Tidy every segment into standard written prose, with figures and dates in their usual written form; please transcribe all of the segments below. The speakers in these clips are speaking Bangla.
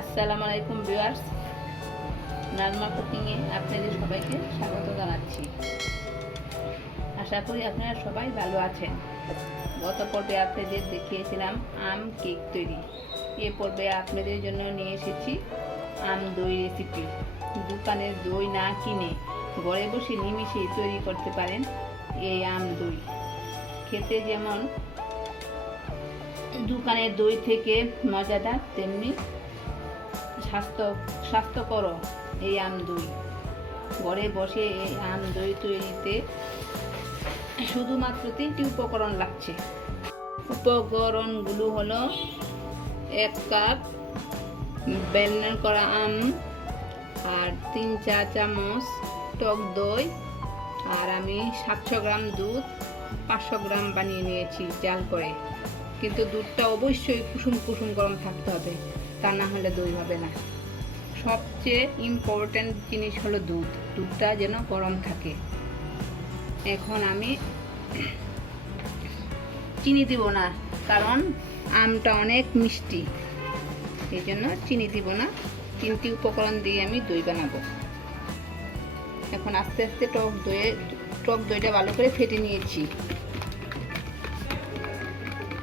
আসসালামু আলাইকুম ভিউয়ার্স, নাজমা কুকিংয়ে আপনাদের সবাইকে স্বাগত জানাচ্ছি। আশা করি আপনারা সবাই ভালো আছেন। গত পর্বে আপনাদের দেখিয়েছিলাম আম কেক তৈরি। এ পর্বে আপনাদের জন্য নিয়ে এসেছি আম দই রেসিপি। দোকানের দই না কিনে ঘরে বসে নিমিষেই তৈরি করতে পারেন এই আম দই। খেতে যেমন দোকানের দই থেকে মজাদার, তেমনি স্বাস্থ্যকর এই আম দই। ঘরে বসে এই আম দই তৈরিতে শুধুমাত্র 3টি উপকরণ লাগছে। উপকরণগুলো হলো 1 কাপ ব্লেন্ড করা আম, আর 3 চা চামচ টক দই, আর আমি 700 গ্রাম দুধ 500 গ্রাম বানিয়ে নিয়েছি জাল করে। কিন্তু দুধটা অবশ্যই কুসুম কুসুম গরম থাকতে হবে, তা না হলে দই হবে না। সবচেয়ে ইম্পর্ট্যান্ট জিনিস হলো দুধটা যেন গরম থাকে। এখন আমি চিনি দিব না, কারণ আমটা অনেক মিষ্টি, এই জন্য চিনি দিব না। 3টি উপকরণ দিয়ে আমি দই বানাবো। এখন আস্তে আস্তে টক দইটা ভালো করে ফেটে নিয়েছি।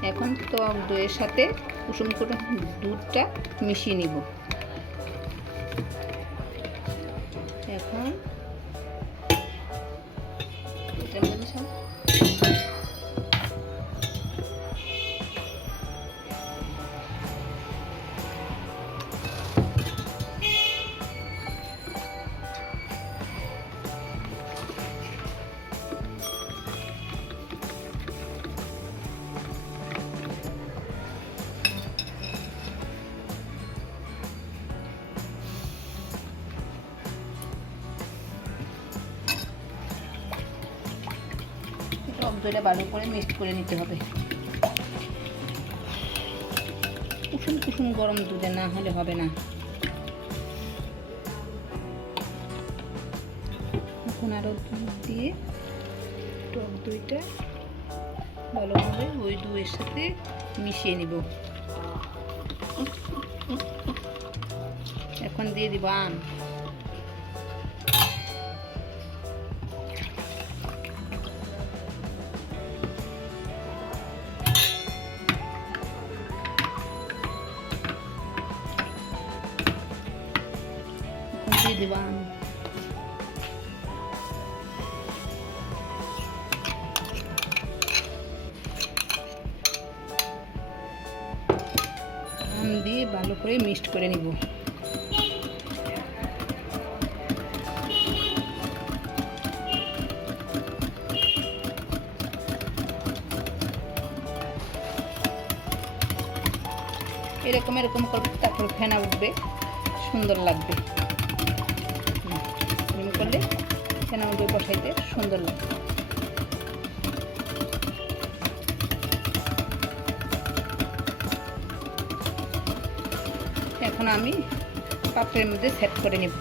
এখন টক দইয়ের সাথে কুসুম করে দুধটা মিশিয়ে নিব। এখন এটার মধ্যে সব টক দইটা ভালো করে মিক্সড করে নিতে হবে। কুসুম কুসুম গরম দুধে না হলে হবে না। এখন আরও দুধ দিয়ে টক দইটা ভালোভাবে ওই দইয়ের সাথে মিশিয়ে নিব। এখন দিয়ে দিব আম। দিয়ে দিব আম। আম দিয়ে ভালো করে মিক্সড করে নিব। এরকম করবে, তারপর ফেনা উঠবে, সুন্দর লাগবে। করলে ফেনা উঠবে, বসাইতে সুন্দর লাগবে। এখন আমি পাত্রের মধ্যে সেট করে নেব।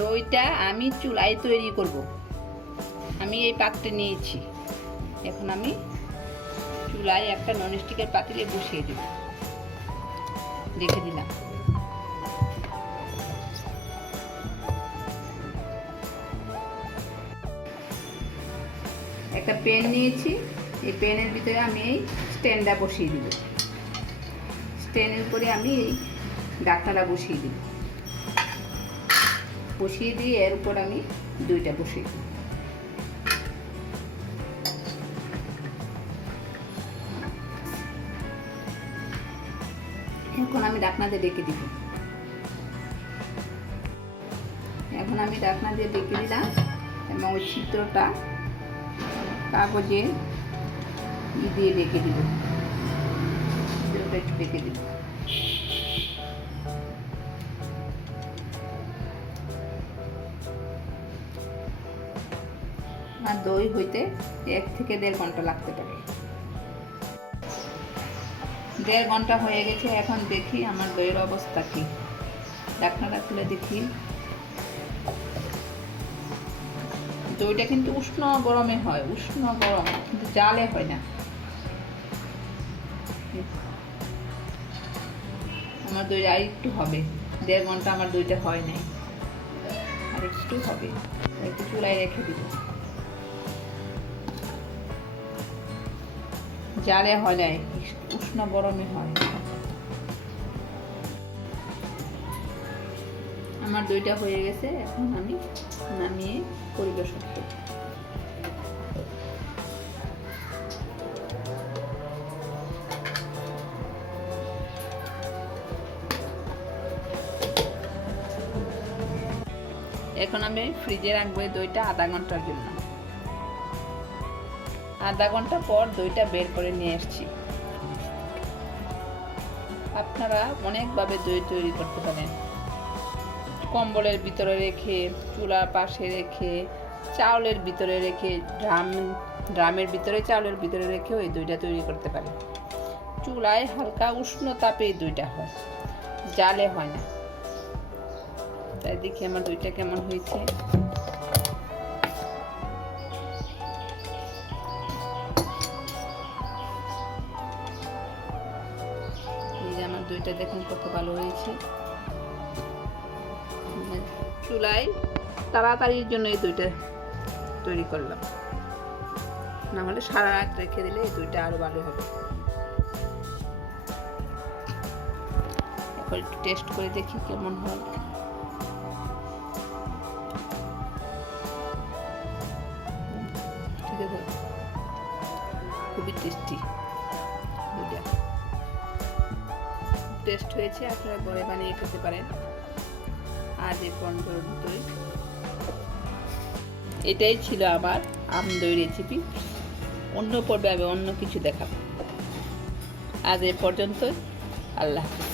দইটা আমি চুলায় তৈরি করব। আমি এই পাত্রে নিয়েছি। এখন আমি চুলায় একটা ননস্টিকের পাতিলে বসিয়ে দেব, রেখে দিলাম। একটা প্যান নিয়েছি, এই প্যানের ভিতরে আমি এই স্ট্যান্ডটা বসিয়ে দিব। স্ট্যান্ডের উপরে আমি এই ঢাকনাটা বসিয়ে দিব। বসিয়ে দিয়ে এর উপর আমি দইটা বসিয়ে দিব। এখন আমি ঢাকনা দিয়ে ঢেকে দিব। এখন আমি ঢাকনা দিয়ে ঢেকে দিলাম এবং ওই ছিদ্রটা কাগজে দিয়ে ঢেকে দিব। ছিদ্রটা একটু ঢেকে দিব। আর দই হইতে 1 থেকে 1.5 ঘন্টা লাগতে পারে। 1.5 ঘন্টা হয়ে গেছে। এখন দেখি আমার দইয়ের অবস্থা কি। ঢাকনাটা খুলে দেখি। দইটা কিন্তু উষ্ণ গরমে হয়, উষ্ণ গরম, কিন্তু জালে হয় না। আমার দইটা আর একটু হবে, 1.5 ঘন্টা আমার দইটা হয় নাই, আর একটু হবে, একটু চুলায় রেখে দিব। জালে হয় নাই, উষ্ণ গরমে হয়। আমার দইটা হয়ে গেছে, এখন আমি নামিয়ে পরিবেশন করব। এখন আমি ফ্রিজে রাখবো দইটা আধা ঘন্টার জন্য। আধা ঘন্টা পর দইটা বের করে নিয়ে এসেছি। আপনারা অনেকভাবে দই তৈরি করতে পারেন, কম্বলের ভিতরে রেখে, চুলার পাশে রেখে, চাউলের ভিতরে রেখে, ড্রামের ভিতরে, চাউলের ভিতরে রেখেও এই দইটা তৈরি করতে পারেন। চুলায় হালকা উষ্ণ তাপে এই দইটা হয়, জালে হয় না। তাই দেখি আমার দইটা কেমন হয়েছে। এই যে আমার দইটা দেখুন কত ভালো হয়েছে। চুলায় তাড়াতাড়ির জন্য এই দইটা তৈরি করলাম, না হলে সারা রাত রেখে দিলে এই দইটা আরো ভালো হবে। এখন একটু টেস্ট করে দেখি কেমন হয়। ঠিক আছে, খুবই টেস্টি দইটা, টেস্ট হয়েছে। আপনারা ঘরে বানিয়ে খেতে পারেন। আজ এ পর্যন্তই, এটাই ছিল আমার আম দই রেসিপি। অন্য পর্বে আমি অন্য কিছু দেখাবো। আজ এ পর্যন্তই, আল্লাহ হাফেজ।